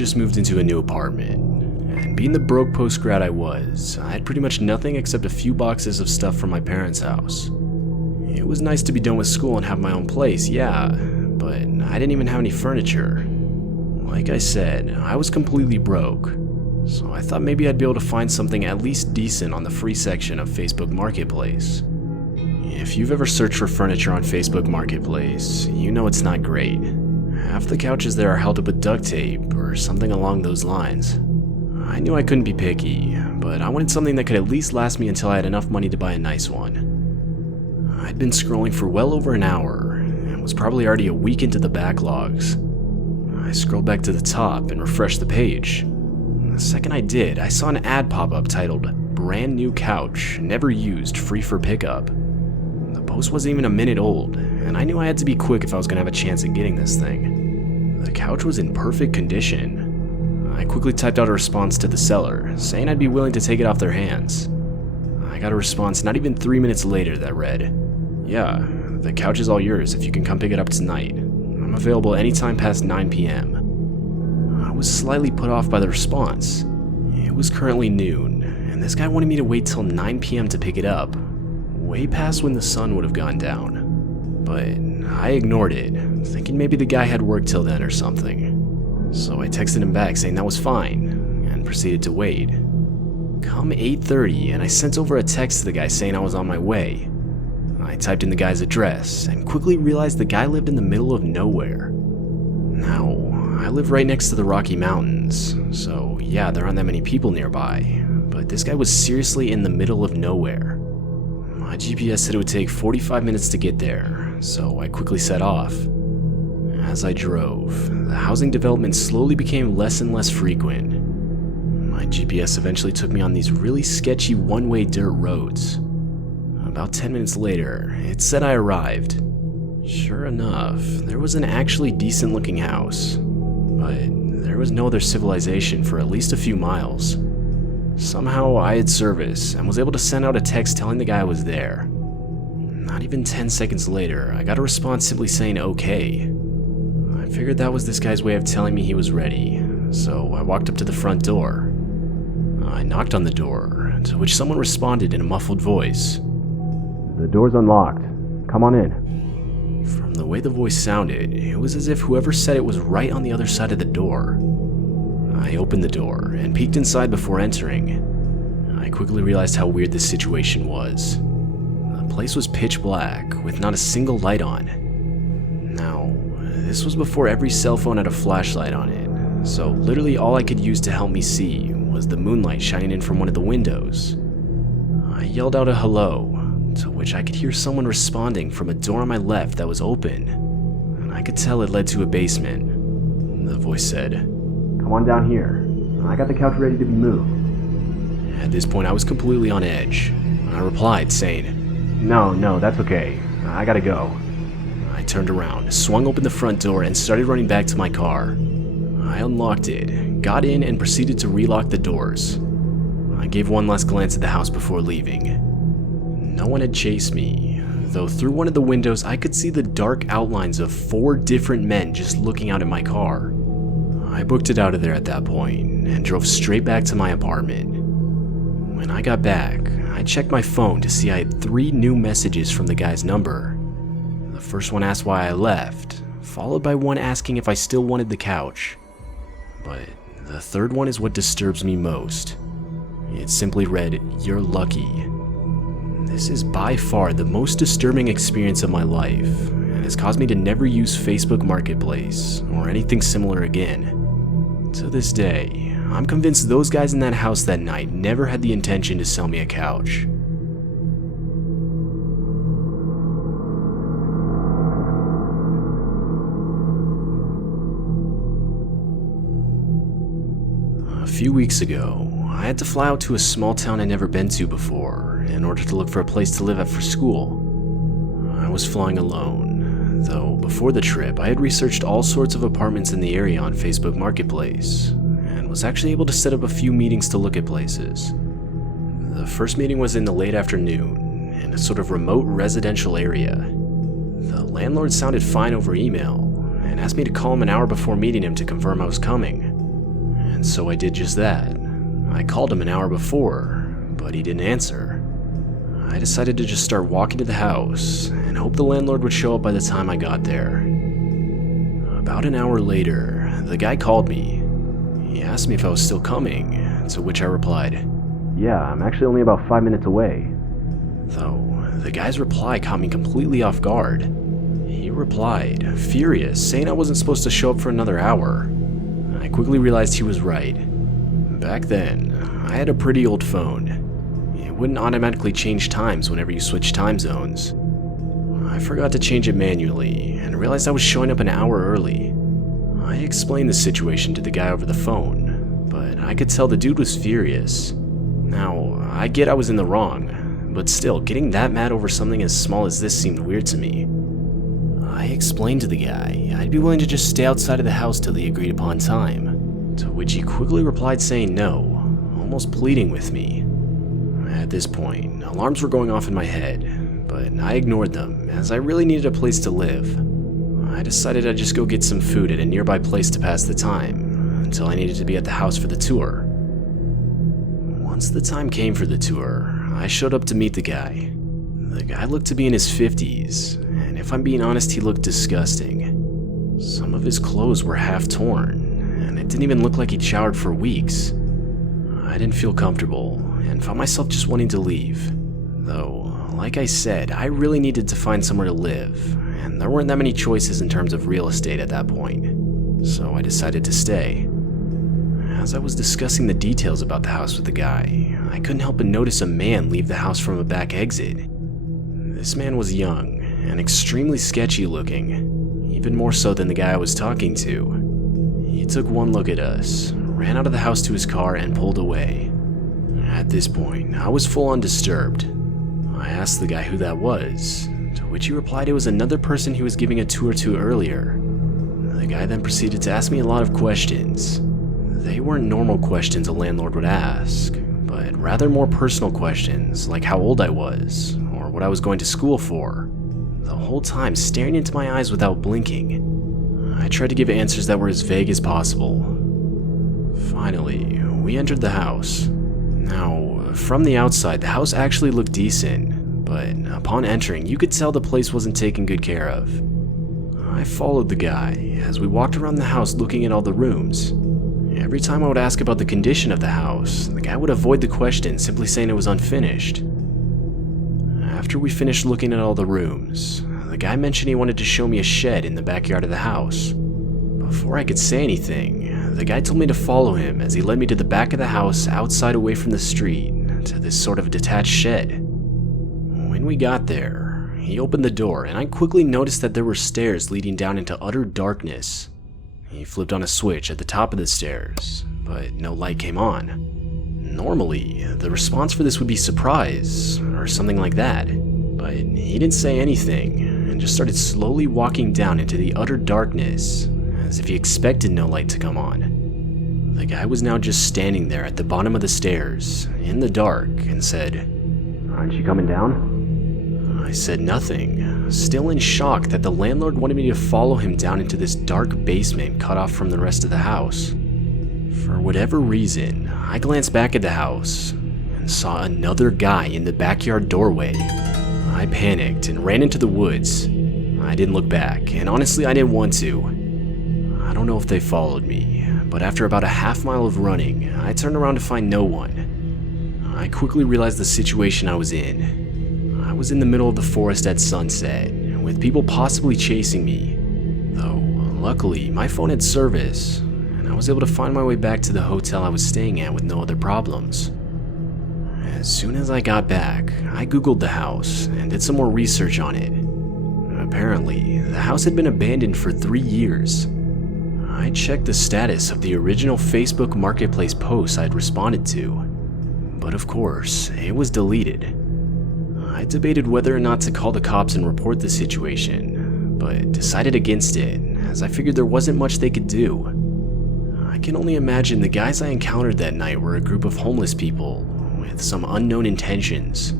just moved into a new apartment, and being the broke post-grad I was, I had pretty much nothing except a few boxes of stuff from my parents' house. It was nice to be done with school and have my own place, yeah, but I didn't even have any furniture. Like I said, I was completely broke, so I thought maybe I'd be able to find something at least decent on the free section of Facebook Marketplace. If you've ever searched for furniture on Facebook Marketplace, you know it's not great. Half the couches there are held up with duct tape or something along those lines. I knew I couldn't be picky, but I wanted something that could at least last me until I had enough money to buy a nice one. I'd been scrolling for well over an hour, and was probably already a week into the backlogs. I scrolled back to the top and refreshed the page. The second I did, I saw an ad pop up titled, "Brand new couch, never used, free for pickup." The post wasn't even a minute old, and I knew I had to be quick if I was going to have a chance at getting this thing. The couch was in perfect condition. I quickly typed out a response to the seller, saying I'd be willing to take it off their hands. I got a response not even 3 minutes later that read, "Yeah, the couch is all yours if you can come pick it up tonight. I'm available anytime past 9 p.m. I was slightly put off by the response. It was currently noon, and this guy wanted me to wait till 9 p.m. to pick it up, way past when the sun would have gone down. But I ignored it, thinking maybe the guy had work till then or something. So I texted him back saying that was fine, and proceeded to wait. Come 8:30, and I sent over a text to the guy saying I was on my way. I typed in the guy's address, and quickly realized the guy lived in the middle of nowhere. Now, I live right next to the Rocky Mountains, so yeah, there aren't that many people nearby, but this guy was seriously in the middle of nowhere. My GPS said it would take 45 minutes to get there, so I quickly set off. As I drove, the housing development slowly became less and less frequent. My GPS eventually took me on these really sketchy one-way dirt roads. About 10 minutes later, it said I arrived. Sure enough, there was an actually decent-looking house, but there was no other civilization for at least a few miles. Somehow I had service and was able to send out a text telling the guy I was there. Not even 10 seconds later, I got a response simply saying okay. I figured that was this guy's way of telling me he was ready, so I walked up to the front door. I knocked on the door, to which someone responded in a muffled voice. "The door's unlocked. Come on in." From the way the voice sounded, it was as if whoever said it was right on the other side of the door. I opened the door and peeked inside before entering. I quickly realized how weird this situation was. The place was pitch black, with not a single light on. Now, this was before every cell phone had a flashlight on it, so literally all I could use to help me see was the moonlight shining in from one of the windows. I yelled out a hello, to which I could hear someone responding from a door on my left that was open, and I could tell it led to a basement. The voice said, "Come on down here. I got the couch ready to be moved." At this point, I was completely on edge. I replied, saying, No, that's okay. I gotta go." I turned around, swung open the front door, and started running back to my car. I unlocked it, got in, and proceeded to relock the doors. I gave one last glance at the house before leaving. No one had chased me, though through one of the windows I could see the dark outlines of 4 different men just looking out at my car. I booked it out of there at that point, and drove straight back to my apartment. When I got back, I checked my phone to see I had 3 new messages from the guy's number. The first one asked why I left, followed by one asking if I still wanted the couch. But the third one is what disturbs me most. It simply read, "You're lucky." This is by far the most disturbing experience of my life, and has caused me to never use Facebook Marketplace or anything similar again. To this day, I'm convinced those guys in that house that night never had the intention to sell me a couch. A few weeks ago, I had to fly out to a small town I'd never been to before in order to look for a place to live at for school. I was flying alone, though before the trip I had researched all sorts of apartments in the area on Facebook Marketplace, and was actually able to set up a few meetings to look at places. The first meeting was in the late afternoon, in a sort of remote residential area. The landlord sounded fine over email, and asked me to call him an hour before meeting him to confirm I was coming. and so I did just that. I called him an hour before, but he didn't answer. I decided to just start walking to the house and hope the landlord would show up by the time I got there. About an hour later, the guy called me. He asked me if I was still coming, to which I replied, "Yeah, I'm actually only about 5 minutes away." Though, the guy's reply caught me completely off guard. He replied, furious, saying I wasn't supposed to show up for another hour. I quickly realized he was right. Back then, I had a pretty old phone. It wouldn't automatically change times whenever you switch time zones. I forgot to change it manually and realized I was showing up an hour early. I explained the situation to the guy over the phone, but I could tell the dude was furious. Now, I get I was in the wrong, but still, getting that mad over something as small as this seemed weird to me. I explained to the guy I'd be willing to just stay outside of the house till the agreed upon time, to which he quickly replied saying no, almost pleading with me. At this point, alarms were going off in my head, but I ignored them as I really needed a place to live. I decided I'd just go get some food at a nearby place to pass the time, until I needed to be at the house for the tour. Once the time came for the tour, I showed up to meet the guy. The guy looked to be in his 50s, and if I'm being honest, he looked disgusting. Some of his clothes were half torn, and it didn't even look like he'd showered for weeks. I didn't feel comfortable, and found myself just wanting to leave. Though, like I said, I really needed to find somewhere to live, and there weren't that many choices in terms of real estate at that point, so I decided to stay. As I was discussing the details about the house with the guy, I couldn't help but notice a man leave the house from a back exit. This man was young and extremely sketchy looking, even more so than the guy I was talking to. He took one look at us, ran out of the house to his car, and pulled away. At this point, I was full on disturbed. I asked the guy who that was, to which he replied it was another person he was giving a tour to earlier. The guy then proceeded to ask me a lot of questions. They weren't normal questions a landlord would ask, but rather more personal questions like how old I was, or what I was going to school for, the whole time staring into my eyes without blinking. I tried to give answers that were as vague as possible. Finally, we entered the house. Now, from the outside, the house actually looked decent, but upon entering, you could tell the place wasn't taken good care of. I followed the guy as we walked around the house looking at all the rooms. Every time I would ask about the condition of the house, the guy would avoid the question, simply saying it was unfinished. After we finished looking at all the rooms, the guy mentioned he wanted to show me a shed in the backyard of the house. Before I could say anything, the guy told me to follow him as he led me to the back of the house outside away from the street, to this sort of detached shed. When we got there, he opened the door and I quickly noticed that there were stairs leading down into utter darkness. He flipped on a switch at the top of the stairs, but no light came on. Normally, the response for this would be surprise, or something like that, but he didn't say anything, and just started slowly walking down into the utter darkness, as if he expected no light to come on. The guy was now just standing there at the bottom of the stairs, in the dark, and said, "Aren't you coming down?" I said nothing, still in shock that the landlord wanted me to follow him down into this dark basement cut off from the rest of the house. For whatever reason, I glanced back at the house and saw another guy in the backyard doorway. I panicked and ran into the woods. I didn't look back, and honestly I didn't want to. I don't know if they followed me, but after about a half mile of running, I turned around to find no one. I quickly realized the situation I was in. I was in the middle of the forest at sunset, with people possibly chasing me. Though, luckily, my phone had service, and I was able to find my way back to the hotel I was staying at with no other problems. As soon as I got back, I googled the house and did some more research on it. Apparently, the house had been abandoned for 3 years. I checked the status of the original Facebook Marketplace post I'd responded to, but of course, it was deleted. I debated whether or not to call the cops and report the situation, but decided against it, as I figured there wasn't much they could do. I can only imagine the guys I encountered that night were a group of homeless people with some unknown intentions.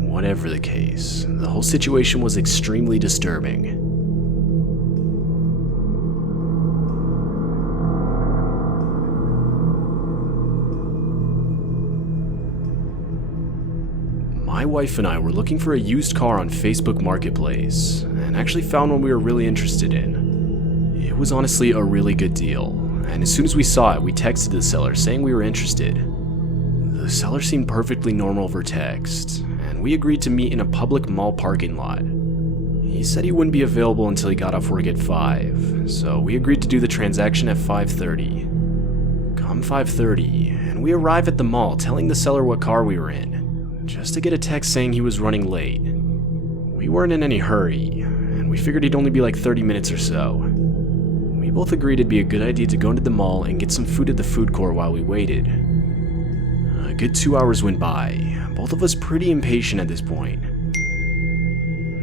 Whatever the case, the whole situation was extremely disturbing. my wife and I were looking for a used car on Facebook Marketplace, and actually found one we were really interested in. It was honestly a really good deal, and as soon as we saw it, we texted the seller saying we were interested. The seller seemed perfectly normal over text, and we agreed to meet in a public mall parking lot. He said he wouldn't be available until he got off work at 5, so we agreed to do the transaction at 5:30. Come 5:30, and we arrive at the mall telling the seller what car we were in, just to get a text saying he was running late. We weren't in any hurry, and we figured he'd only be like 30 minutes or so. We both agreed it'd be a good idea to go into the mall and get some food at the food court while we waited. A good 2 hours went by, both of us pretty impatient at this point.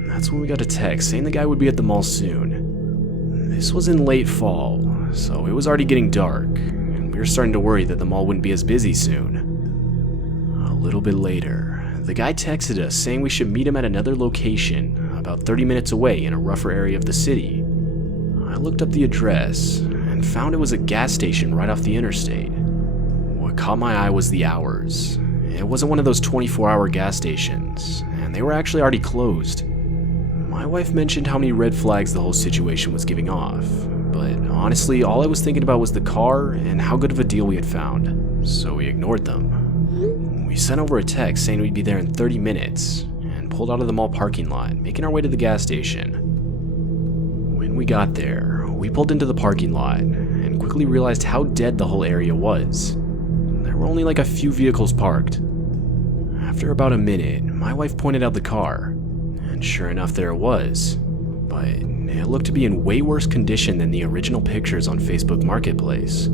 That's when we got a text saying the guy would be at the mall soon. This was in late fall, so it was already getting dark, and we were starting to worry that the mall wouldn't be as busy soon. A little bit later, the guy texted us saying we should meet him at another location, about 30 minutes away in a rougher area of the city. I looked up the address, and found it was a gas station right off the interstate. What caught my eye was the hours. It wasn't one of those 24-hour gas stations, and they were actually already closed. My wife mentioned how many red flags the whole situation was giving off, but honestly, all I was thinking about was the car and how good of a deal we had found, so we ignored them. We sent over a text saying we'd be there in 30 minutes, and pulled out of the mall parking lot, making our way to the gas station. When we got there, we pulled into the parking lot, and quickly realized how dead the whole area was. There were only like a few vehicles parked. After about a minute, my wife pointed out the car, and sure enough there it was, but it looked to be in way worse condition than the original pictures on Facebook Marketplace.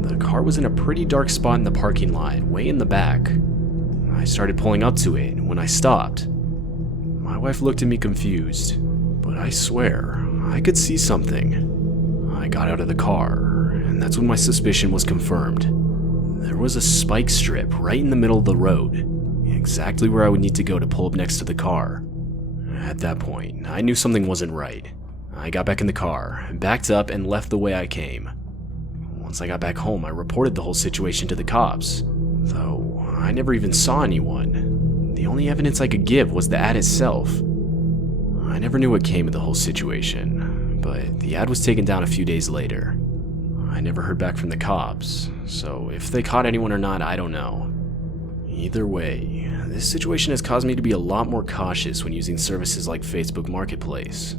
The car was in a pretty dark spot in the parking lot, way in the back. I started pulling up to it when I stopped. My wife looked at me confused, but I swear, I could see something. I got out of the car, and that's when my suspicion was confirmed. There was a spike strip right in the middle of the road, exactly where I would need to go to pull up next to the car. At that point, I knew something wasn't right. I got back in the car, backed up, and left the way I came. Once I got back home, I reported the whole situation to the cops, though I never even saw anyone. The only evidence I could give was the ad itself. I never knew what came of the whole situation, but the ad was taken down a few days later. I never heard back from the cops, so if they caught anyone or not, I don't know. Either way, this situation has caused me to be a lot more cautious when using services like Facebook Marketplace.